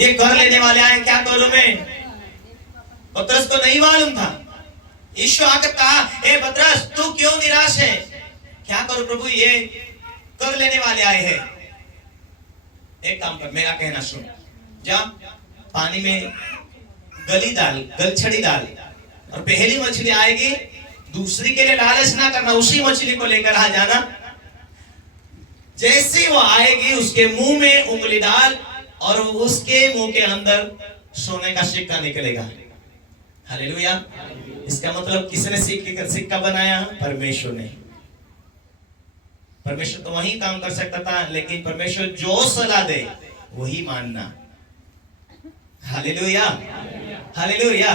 ये कर लेने वाले आए, क्या करूं मैं? पतरस को नहीं मालूम था। यीशु आकर कहा, ए पतरस तू क्यों निराश है? क्या करूं प्रभु, ये कर लेने वाले आए हैं। एक काम कर, मेरा कहना सुन, जा पानी में गलछड़ी डाल, और पहली मछली आएगी, दूसरी के लिए लालच ना करना, उसी मछली को लेकर आ जाना। जैसे वो आएगी उसके मुंह में उंगली डाल, और उसके मुंह के अंदर सोने का सिक्का निकलेगा। हालेलुया। इसका मतलब किसने सिक्का बनाया? परमेश्वर ने। परमेश्वर तो वही काम कर सकता था, लेकिन परमेश्वर जो सलाह दे वही मानना। Hallelujah, hallelujah.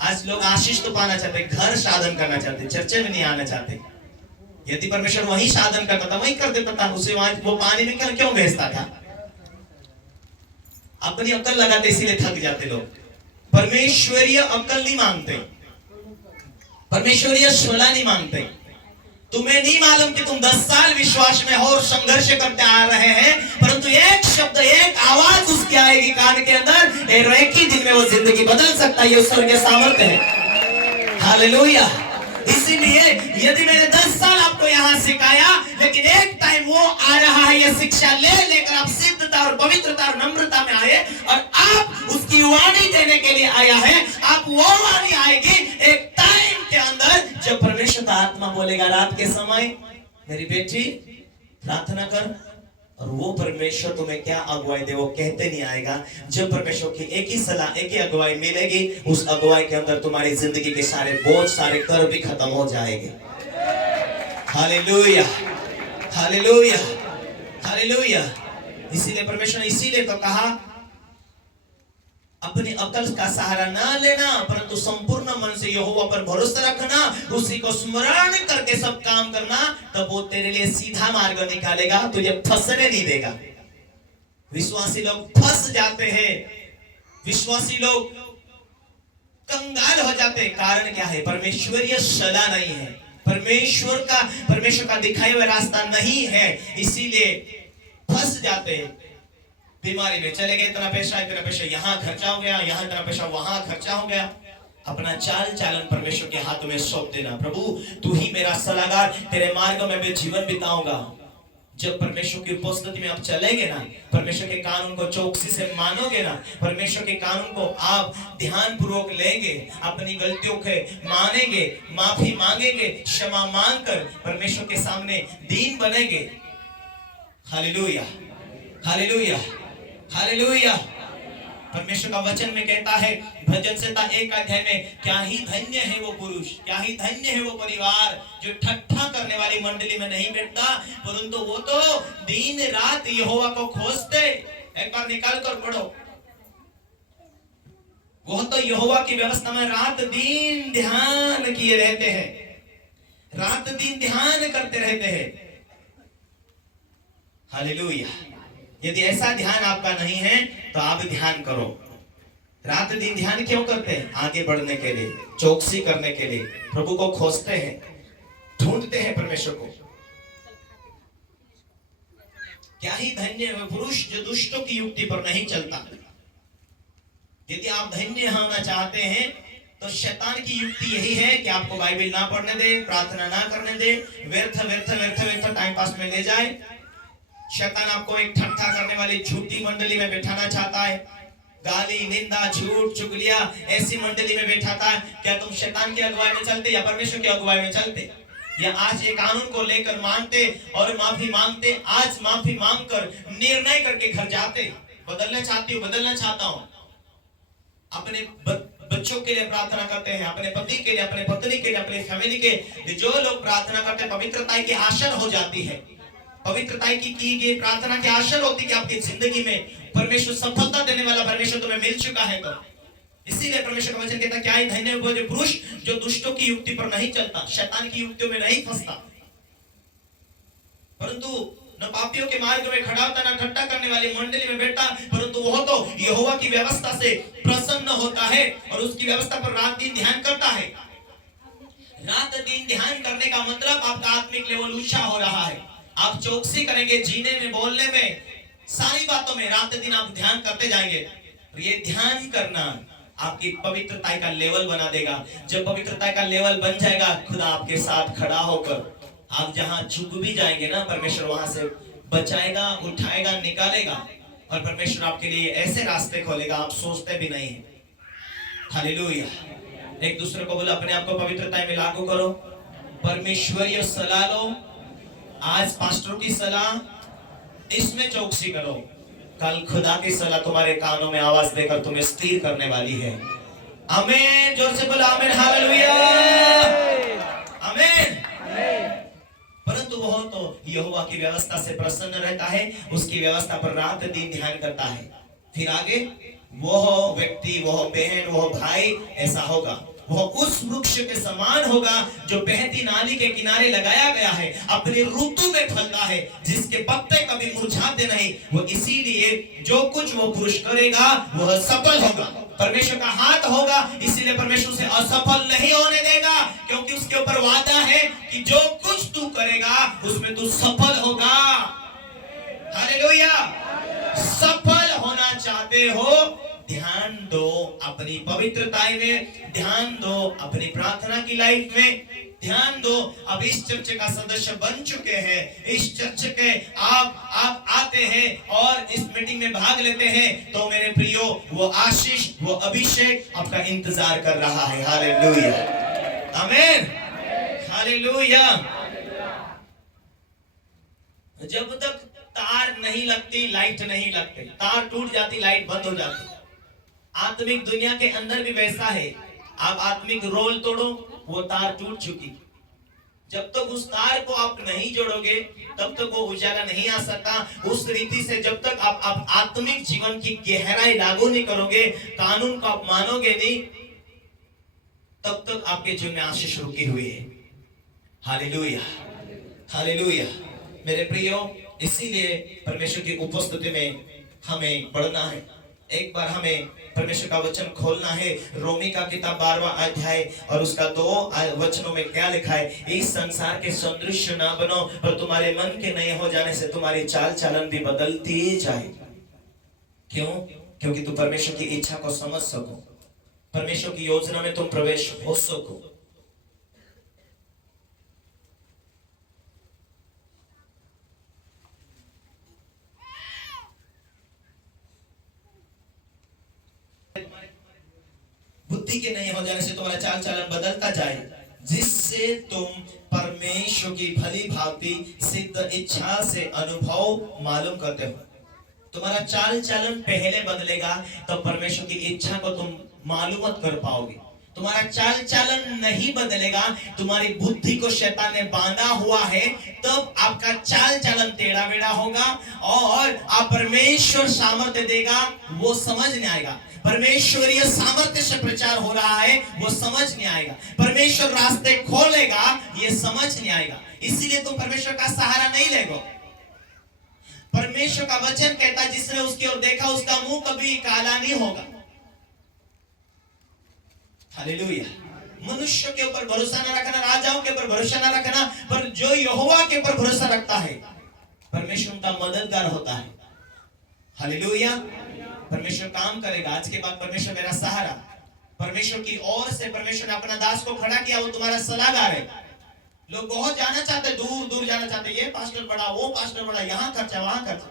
आज लोग आशीष तो पाना चाहते, घर साधन करना चाहते, चर्चे में नहीं आना चाहते। यदि परमेश्वर वही साधन करता था, वही कर देता था, उसे वो पानी में क्यों भेजता था? अपनी अक्ल लगाते, इसीलिए थक जाते लोग। परमेश्वरीय अक्ल नहीं मांगते, परमेश्वरीय सलाह नहीं मांगते। तुम्हें नहीं मालूम कि तुम 10 साल विश्वास में हो और संघर्ष करते आ रहे हैं, परंतु एक शब्द, एक आवाज उसकी आएगी कान के अंदर, एक ही दिन में वो जिंदगी बदल सकता है। ये ईश्वर के सामर्थ्य है। हालेलुया। इसीलिए यदि मैंने 10 साल आपको यहाँ सिखाया, लेकिन एक टाइम वो आ रहा है, ये शिक्षा लेकर आप सिद्धता और पवित्रता और नम्रता में आए, और आप उसकी वाणी देने के लिए आया है। आप वो वाणी आएगी एक टाइम के अंदर, जब परमेश्वर का आत्मा बोलेगा रात के समय, मेरी बेटी प्रार्थना कर, और वो परमेश्वर तुम्हें क्या अगुवाई दे वो कहते नहीं आएगा। जब परमेश्वर की एक ही सलाह, एक ही अगुवाई मिलेगी, उस अगुवाई के अंदर तुम्हारी जिंदगी के सारे बोझ, सारे कर भी खत्म हो जाएंगे। Hallelujah, hallelujah, hallelujah. इसीलिए परमेश्वर ने इसीलिए तो कहा, अपनी अकल का सहारा ना लेना, परंतु संपूर्ण मन से यहोवा पर भरोसा रखना, उसी को स्मरण करके सब काम करना, तब वो तेरे लिए सीधा मार्ग निकालेगा, तुझे फंसने नहीं देगा। विश्वासी लोग फंस जाते हैं, विश्वासी लोग कंगाल हो जाते हैं। कारण क्या है? परमेश्वरीय सलाह नहीं है, परमेश्वर का दिखाया हुआ रास्ता नहीं है, इसीलिए फंस जाते हैं। बीमारी में चले गए, इतना पैसा यहाँ खर्चा हो गया, यहाँ इतना पैसा वहां खर्चा हो गया। अपना चाल चालन परमेश्वर के हाथों में सौंप देना। प्रभु तू ही मेरा सलाहकार, तेरे मार्ग में मैं जीवन बिताऊंगा। जब परमेश्वर की उपस्थिति में आप चलेंगे ना, परमेश्वर के कानून को चौकसी से मानोगे ना, परमेश्वर के कानून को आप ध्यान पूर्वक लेंगे, अपनी गलतियों के मानेंगे, माफी मांगेंगे, क्षमा मांगकर परमेश्वर के सामने दीन बनेंगे। Hallelujah, hallelujah, hallelujah. परमेश्वर का वचन में कहता है भजन संहिता 1 अध्याय में, क्या ही धन्य है वो पुरुष, क्या ही धन्य है वो परिवार जो ठट्ठा करने वाली मंडली में नहीं बैठता, परंतु वो तो दिन रात यहोवा को खोजते। एक बार निकाल कर पढ़ो, वो तो यहोवा की व्यवस्था में रात दिन ध्यान किए रहते हैं, रात दिन ध्यान करते रहते हैं। हालेलुया। यदि ऐसा ध्यान आपका नहीं है तो आप ध्यान करो। रात दिन ध्यान क्यों करते हैं? आगे बढ़ने के लिए, चौकसी करने के लिए, प्रभु को खोजते हैं, ढूंढते हैं परमेश्वर को। क्या ही धन्य है पुरुष जो दुष्टों की युक्ति पर नहीं चलता। यदि आप धन्य होना चाहते हैं तो शैतान की युक्ति यही है कि आपको बाइबल ना पढ़ने दे, प्रार्थना ना करने दे, व्यर्थ व्यर्थ व्यर्थ व्यर्थ टाइम पास में ले जाए। शैतान आपको एक ठट्ठा करने वाली झूठी मंडली में बैठाना चाहता है, गाली, निंदा, झूठ, चुगलिया ऐसी मंडली में बैठाता है। क्या तुम शैतान की अगुवाई में चलते या परमेश्वर की अगुवाई में चलते? या आज एक कानून को लेकर मानते और माफी मांगते, आज माफी मांगकर निर्णय करके घर जाते? बदलना चाहती हूँ, बदलना चाहता हूँ। अपने बच्चों के लिए प्रार्थना करते हैं, अपने पति के लिए, अपने पत्नी के लिए, अपनी फैमिली के। जो लोग प्रार्थना करते हैं, पवित्रता की आशा हो जाती है। पवित्रता की गई प्रार्थना की आशा होती है कि आपकी जिंदगी में परमेश्वर सफलता देने वाला परमेश्वर तुम्हें मिल चुका है। तो इसीलिए परमेश्वर का वचन कहता है, क्या ही धन्य है वो जो पुरुष जो दुष्टों की युक्ति पर नहीं चलता, शैतान की युक्तियों में नहीं फंसता, परंतु न पापियों के मार्ग में खड़ा होता, न ठट्ठा करने वाली मंडली में बैठता, परंतु वह तो यहोवा की व्यवस्था से प्रसन्न होता है और उसकी व्यवस्था पर रात दिन ध्यान करता है। रात दिन ध्यान करने का मतलब आपका आत्मिक लेवल ऊंचा हो रहा है। आप चौकसी करेंगे जीने में, बोलने में, सारी बातें बातों में रात दिन आप ध्यान करते जाएंगे, तो ये ध्यान करना आपकी पवित्रता का लेवल बना देगा। जब पवित्रता का लेवल बन जाएगा, खुदा आपके साथ खड़ा होकर आप जहां झुक भी जाएंगे ना, परमेश्वर वहां से बचाएगा, उठाएगा, निकालेगा, और परमेश्वर आपके लिए ऐसे रास्ते खोलेगा आप सोचते भी नहीं। हालेलुया। एक दूसरे को बोलो, अपने आप को पवित्रता में लागू करो, परमेश्वरीय सलाह लो। आज पास्टरों की सलाह, इसमें चौकसी करो, कल खुदा की सलाह तुम्हारे कानों में आवाज देकर तुम्हें स्थिर करने वाली है। आमीन। जोर से बोलो आमीन। हालेलुया। आमीन। परंतु वह तो यहोवा की व्यवस्था से प्रसन्न रहता है, उसकी व्यवस्था पर रात दिन ध्यान करता है। फिर आगे, वह व्यक्ति, वह बहन, वह भाई ऐसा होगा, वह उस वृक्ष के समान होगा जो बहती नाली के किनारे लगाया गया है, अपनी ऋतु में फलता है, जिसके पत्ते कभी मुरझाते नहीं। वो इसीलिए जो कुछ वो पुरुष करेगा वह सफल होगा। परमेश्वर का हाथ होगा, इसीलिए परमेश्वर उसे असफल नहीं होने देगा, क्योंकि उसके ऊपर वादा है कि जो कुछ तू करेगा उसमें तू सफल होगा। हालेलुया। सफल होना चाहते हो, ध्यान दो अपनी पवित्रता में, ध्यान दो अपनी प्रार्थना की लाइफ में, ध्यान दो। अब इस चर्च का सदस्य बन चुके हैं, इस चर्च के आप आते हैं और इस मीटिंग में भाग लेते हैं, तो मेरे प्रियो वो आशीष, वो अभिषेक आपका इंतजार कर रहा है। हालेलुया। आमीन। हालेलुया। जब तक तार नहीं लगती, लाइट नहीं लगती, तार टूट जाती, लाइट बंद हो जाती। आत्मिक दुनिया के अंदर भी वैसा है। आप आत्मिक रोल तोड़ो, वो तार टूट चुकी। जब तक उस तार को आप नहीं जोड़ोगे, तब तक वो उजाला नहीं आ सकता। उस रीति से जब तक आप आत्मिक जीवन की गहराई लागू नहीं करोगे, कानून को आप मानोगे नहीं, तब तक आपके जीवन में आशीष रुकी हुई है। हालेलुया। हालेलुया। मेरे प्रियो, इसीलिए परमेश्वर की उपस्थिति में हमें बढ़ना है। एक बार हमें परमेश्वर का वचन खोलना है। रोमी का किताब 12वां अध्याय और उसका 2 वचनों में क्या लिखा है? इस संसार के सदृश ना बनो, पर तुम्हारे मन के नए हो जाने से तुम्हारी चाल चलन भी बदलती जाए। क्यों? क्योंकि तुम परमेश्वर की इच्छा को समझ सको, परमेश्वर की योजना में तुम प्रवेश हो सको। बुद्धि के नहीं हो जाने से तुम्हारा चाल चलन बदलता जाए, जिससे तुम परमेश्वर की भली भांति सिद्ध इच्छा से अनुभव मालूम करते हो। तुम्हारा चाल चलन पहले बदलेगा तो परमेश्वर की इच्छा को तुम मालूम कर पाओगे। तुम्हारा चाल चलन नहीं बदलेगा, तुम्हारी बुद्धि को शैतान ने बांधा हुआ है, तब आपका चाल चलन टेढ़ा मेढ़ा होगा और आप परमेश्वर सामर्थ्य देगा वो समझ नहीं आएगा। परमेश्वरीय सामर्थ्य से प्रचार हो रहा है वो समझ नहीं आएगा। परमेश्वर रास्ते खोलेगा ये समझ नहीं आएगा। इसीलिए तुम परमेश्वर का सहारा नहीं लेगो। परमेश्वर का वचन कहता है जिसने उसकी ओर देखा उसका मुंह कभी काला नहीं होगा। हालेलुया। मनुष्य के ऊपर भरोसा न रखना, राजाओं के ऊपर भरोसा न रखना, पर जो यहोवा के ऊपर भरोसा रखता है परमेश्वर उनका मददगार होता है। हालेलुया। परमेश्वर काम करेगा। आज के बाद परमेश्वर मेरा सहारा। परमेश्वर की ओर से परमेश्वर ने अपना दास को खड़ा किया, वो तुम्हारा सलाहकार है। लोग बहुत जाना चाहते, दूर दूर जाना चाहते, ये पास्टर बड़ा, वो पास्टर बड़ा, यहाँ खर्चा वहां खर्चा,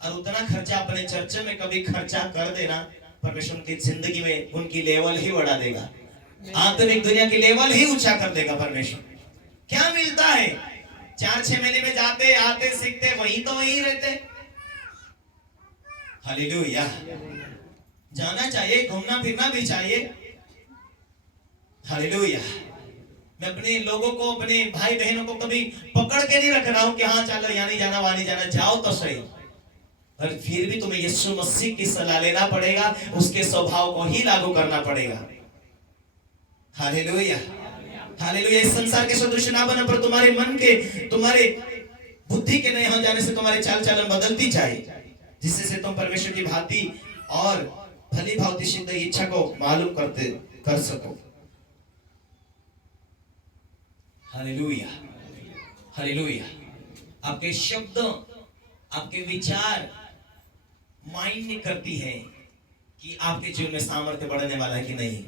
और उतना खर्चा अपने चर्च में कभी खर्चा कर देना, परमेश्वर की जिंदगी में उनकी लेवल ही बढ़ा देगा, आत्मिक दुनिया की लेवल ही ऊंचा कर देगा। परमेश्वर क्या मिलता है? 4-6 महीने में जाते आते सीखते, वही तो वही रहते। हालेलुया। जाना चाहिए, घूमना फिरना भी चाहिए। हालेलुया। मैं अपने लोगों को, अपने भाई बहनों को कभी पकड़ के नहीं रख रहा हूं कि हाँ चलो यहाँ नहीं जाना वहां नहीं जाना, जाओ तो सही, पर फिर भी तुम्हें यीशु मसीह की सलाह लेना पड़ेगा, उसके स्वभाव को ही लागू करना पड़ेगा। हालेलुया। हालेलुया। इस संसार के सदृश ना बनो, पर तुम्हारे मन के, तुम्हारे बुद्धि के नहीं हो जाने से तुम्हारे चाल चलन बदलती जाए, जिससे से तुम परमेश्वर की भांति और भली भांति सिद्ध इच्छा को मालूम कर सको। हालेलुया। हालेलुया। आपके शब्द, आपके विचार माइंड नहीं करती है कि आपके जीवन में सामर्थ्य बढ़ने वाला है कि नहीं।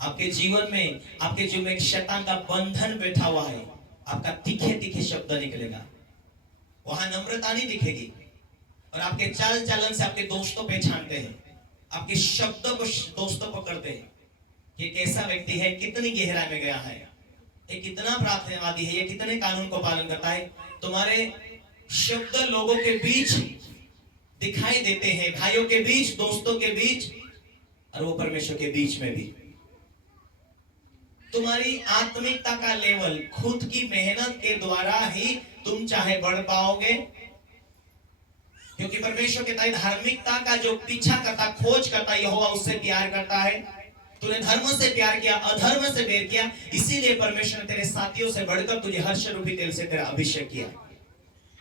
आपके जीवन में एक शैतान का बंधन बैठा हुआ है। आपका तीखे तीखे शब्द निकलेगा, वहां नम्रता नहीं दिखेगी, और आपके चाल चलन से आपके दोस्तों पहचानते हैं, आपके शब्दों को दोस्तों पकड़ते हैं कि कैसा व्यक्ति है, कितनी गहराई में गया है, ये कितना प्रार्थनावादी है, ये कितने कानून को पालन करता है। तुम्हारे शब्द लोगों के बीच दिखाई देते हैं, भाइयों के बीच, दोस्तों के बीच, और वो परमेश्वर के बीच में भी। तुम्हारी आत्मिकता का लेवल खुद की मेहनत के द्वारा ही तुम चाहे बढ़ पाओगे, क्योंकि परमेश्वर के तहत धार्मिकता का जो पीछा करता, खोज करता, यहोवा उससे प्यार करता है। तूने धर्म से प्यार किया, अधर्म से बैर किया, इसीलिए परमेश्वर ने तेरे साथियों से बढ़कर तुझे हर्ष रूपी तेल से तेरा अभिषेक किया।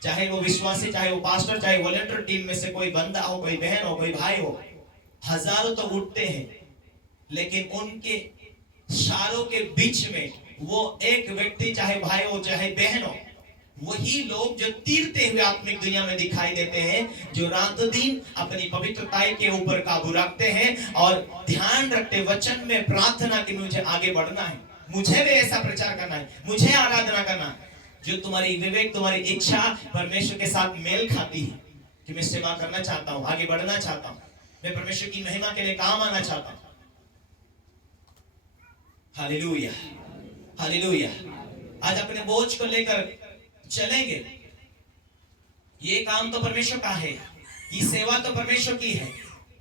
चाहे वो विश्वासी, चाहे वो पास्टर, चाहे वॉलंटियर टीम में से कोई बंदा हो, कोई बहन हो, कोई भाई हो, हजारों तो उठते हैं, लेकिन उनके सारों के बीच में वो एक व्यक्ति, चाहे भाई हो चाहे बहन हो, वही लोग जो तीरते हुए आत्मिक दुनिया में दिखाई देते हैं, जो रात दिन अपनी पवित्रता के ऊपर काबू रखते हैं और ध्यान रखते वचन में प्रार्थना कि मुझे आगे बढ़ना है, मुझे भी ऐसा प्रचार करना है, मुझे आराधना करना है। जो तुम्हारी विवेक, तुम्हारी इच्छा परमेश्वर के साथ मेल खाती है कि मैं सेवा करना चाहता हूं, आगे बढ़ना चाहता हूं, मैं परमेश्वर की महिमा के लिए काम आना चाहता हूं। Hallelujah, hallelujah. आज अपने बोझ को लेकर चलेंगे। ये काम तो परमेश्वर का है, ये सेवा तो परमेश्वर की है।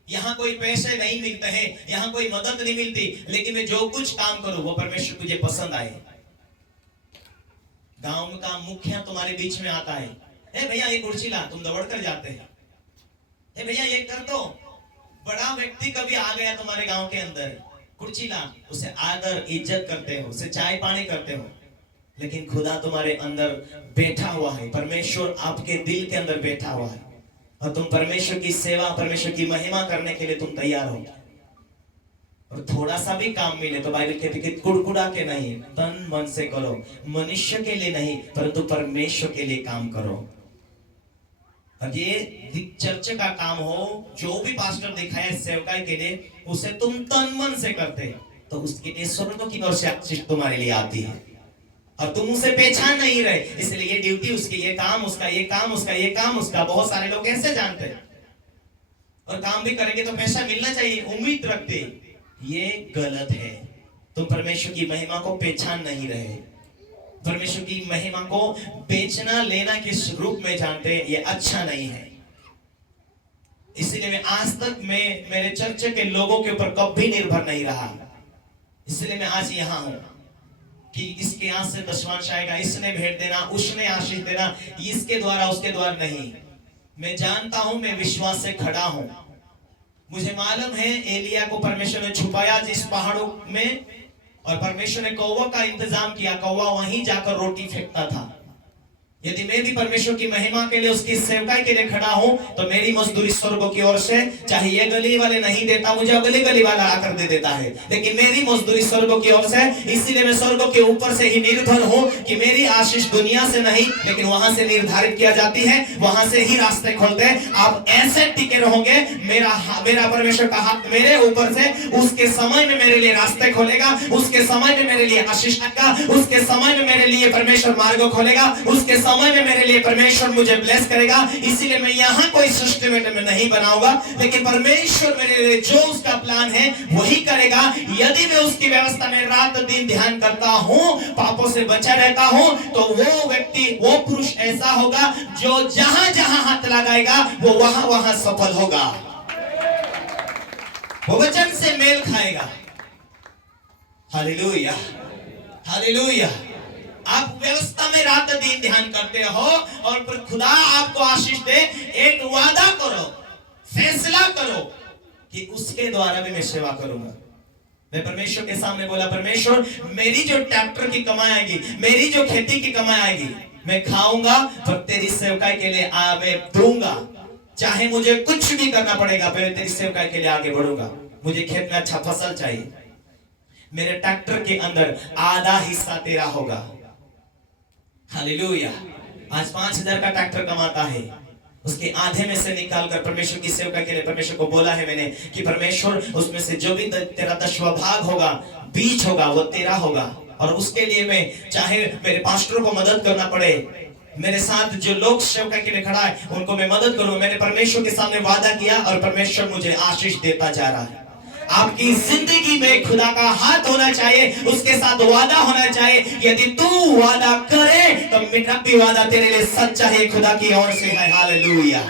यहाँ कोई पैसे नहीं मिलते हैं, यहाँ कोई मदद नहीं मिलती, लेकिन मैं जो कुछ काम करूं वो परमेश्वर तुझे पसंद आए। गांव का मुखिया तुम्हारे बीच में आता है, ए भैया ये कुर्सी ला, तुम दौड़ कर जाते हैं, ए भैया ये कर दो। बड़ा व्यक्ति कभी आ गया तुम्हारे गांव के अंदर, कुर्सी ला, उसे आदर इज्जत करते हो, उसे चाय पानी करते हो, लेकिन खुदा तुम्हारे अंदर बैठा हुआ है, परमेश्वर आपके दिल के अंदर बैठा हुआ है, और तुम परमेश्वर की सेवा, परमेश्वर की महिमा करने के लिए तुम तैयार हो। और थोड़ा सा भी काम मिले तो बाइबल कहती है कि कुड़कुड़ा के नहीं, तन मन से करो, मनुष्य के लिए नहीं परंतु परमेश्वर के लिए काम करो। और ये चर्च का काम हो, जो भी पास्टर दिखाए सेवकाई के लिए, उसे तुम तन मन से करते तो उसके लिए स्वर्ग की ओर से आशीष तुम्हारे लिए आती है, और तुम उसे पहचान नहीं रहे, इसलिए ये ड्यूटी उसकी, ये काम उसका, ये काम उसका, ये काम उसका। बहुत सारे लोग ऐसे जानते हैं, और काम भी करेंगे तो पैसा मिलना चाहिए, उम्मीद रखते, ये गलत है। तुम परमेश्वर की महिमा को पहचान नहीं रहे, परमेश्वर की महिमा को बेचना लेना किस रूप में जानते, ये अच्छा नहीं है। इसलिए मैं आज तक मेरे चर्च के लोगों के ऊपर कभी निर्भर नहीं रहा, इसलिए मैं आज यहाँ हूं कि इसके हाथ से दशमांश आएगा, इसने भेंट देना, उसने आशीष देना, इसके द्वारा उसके द्वारा नहीं। मैं जानता हूं, मैं विश्वास से खड़ा हूं। मुझे मालूम है एलिया को परमेश्वर ने छुपाया जिस पहाड़ों में, और परमेश्वर ने कौवा का इंतजाम किया, कौवा वहीं जाकर रोटी फेंकता था। यदि मैं भी परमेश्वर की महिमा के लिए, उसकी सेवकाई के लिए खड़ा हूं, तो मेरी मजदूरी स्वर्ग की ओर से, चाहे ये गली वाले नहीं देता मुझे, अगली गली वाला आकर दे देता है, लेकिन मेरी मजदूरी स्वर्ग की ओर से। इसीलिए मैं स्वर्ग के ऊपर से ही निर्भर हूं कि मेरी आशीष दुनिया से नहीं, लेकिन वहां से निर्धारित किया जाती है, वहां से ही रास्ते खोलते हैं। आप ऐसे टिके रहोगे, मेरा परमेश्वर का हाथ मेरे ऊपर से, उसके समय में मेरे लिए रास्ते खोलेगा, उसके समय में मेरे लिए आशीष आएगा, उसके समय में मेरे लिए परमेश्वर मार्ग खोलेगा, उसके समय में मेरे लिए परमेश्वर मुझे ब्लेस करेगा। इसीलिए मैं यहाँ कोई सिस्टमेट में नहीं बनाऊंगा, लेकिन परमेश्वर मेरे लिए जो उसका प्लान है वही करेगा। यदि मैं उसकी व्यवस्था में रात दिन ध्यान करता हूँ, पापों से बचा रहता हूँ, तो वो व्यक्ति, वो पुरुष ऐसा होगा जो जहां जहां हाथ लगाएगा वो वहां वहां सफल होगा, वो वचन से मेल खाएगा। Hallelujah, hallelujah. आप व्यवस्था में रात दिन ध्यान करते हो, और फिर खुदा आपको आशीष दे, एक वादा करो, फैसला करो कि उसके द्वारा भी मैं सेवा करूंगा। मैं परमेश्वर के सामने बोला, परमेश्वर मेरी जो ट्रैक्टर की कमाई आएगी, मेरी जो खेती की कमाई आएगी, मैं खाऊंगा, पर तेरी सेवकाई के लिए मैं दूंगा। चाहे मुझे कुछ भी करना पड़ेगा, पहले तेरी सेवकाई के लिए आगे बढ़ूंगा। मुझे खेत में अच्छा फसल चाहिए, मेरे ट्रैक्टर के अंदर आधा हिस्सा तेरा होगा। हालेलुया। आज 5,000 का ट्रैक्टर कमाता है, उसके आधे में से निकालकर परमेश्वर की सेवका के लिए परमेश्वर को बोला है मैंने कि परमेश्वर उसमें से जो भी तेरा 10वां भाग होगा, बीज होगा, वो तेरा होगा। और उसके लिए मैं चाहे मेरे पास्टरों को मदद करना पड़े, मेरे साथ जो लोग सेवका के लिए खड़ा है उनको मैं मदद करूं। मैंने परमेश्वर के सामने वादा किया और परमेश्वर मुझे आशीष देता जा रहा है। आपकी जिंदगी में खुदा का हाथ होना चाहिए, उसके साथ वादा होना चाहिए। यदि तू वादा करे तो मेरा भी वादा तेरे लिए सच्चा है, खुदा की ओर से है। हालेलुया।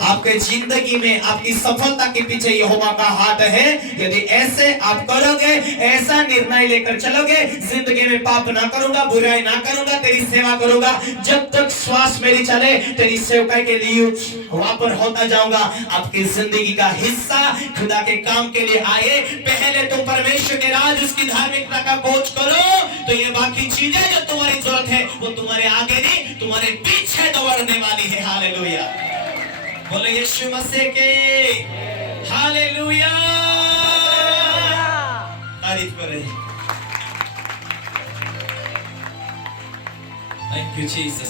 आपके जिंदगी में आपकी सफलता के पीछे यहोवा का हाथ है। यदि ऐसे आप करोगे, ऐसा निर्णय लेकर चलोगे, जिंदगी में पाप ना करूंगा, बुराई ना करूंगा, तेरी सेवा करूंगा, जब तक श्वास मेरी चले तेरी सेवकाई के लिए वहां पर होता जाऊंगा। आपकी जिंदगी का हिस्सा खुदा के काम के लिए आए, पहले तो परमेश्वर के राज, उसकी धार्मिकता का खोज करो, तो ये बाकी चीजें जो तुम्हारी जरूरत है वो तुम्हारे आगे नहीं, तुम्हारे पीछे दौड़ने वाली है। हालेलुया। बोले यीशु मसीह के हालेलुया। तारीफ करें। Thank you Jesus.